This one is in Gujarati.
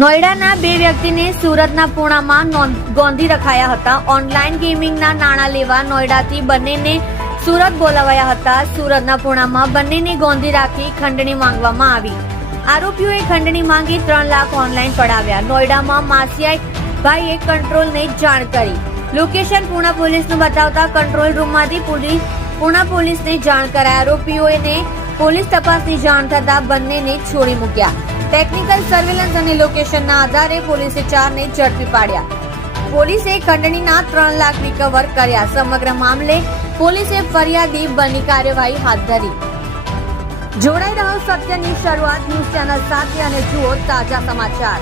નોઈડાના બે વ્યક્તિને સુરતના પૂણામાં ગોંધી રખાયા હતા. ઓનલાઈન ગેમિંગના નાણાં લેવા નોઈડાથી બંનેને સુરત બોલાવાયા હતા. સુરતના પૂણામાં બંનેને ગોંધી રાખી ખંડણી માંગવામાં આવી. આરોપીઓએ ખંડણી માંગી ત્રણ લાખ ઓનલાઈન પડાવ્યા. નોઈડામાં માસિયાઈ ભાઈએ કંટ્રોલને જાણ કરી. લોકેશન પૂણા પોલીસનું બતાવતા કંટ્રોલ રૂમમાંથી પોલીસ પૂણા પોલીસને જાણ કરાઈ. આરોપીઓને પોલીસ તપાસની જાણ થતા બંનેને છોડી મૂક્યા. ટેકનિકલ સર્વેલન્સ અને લોકેશનના આધારે પોલીસે ચારને ઝડપી પાડ્યા. પોલીસે ખંડણીના ત્રણ લાખ રિકવર કર્યા. સમગ્ર મામલે પોલીસે ફરિયાદી બની કાર્યવાહી હાથ ધરી. જોડાઈ રહ્યો સત્યની શરૂઆત ન્યૂઝ ચેનલ સાથે અને જુઓ તાજા સમાચાર.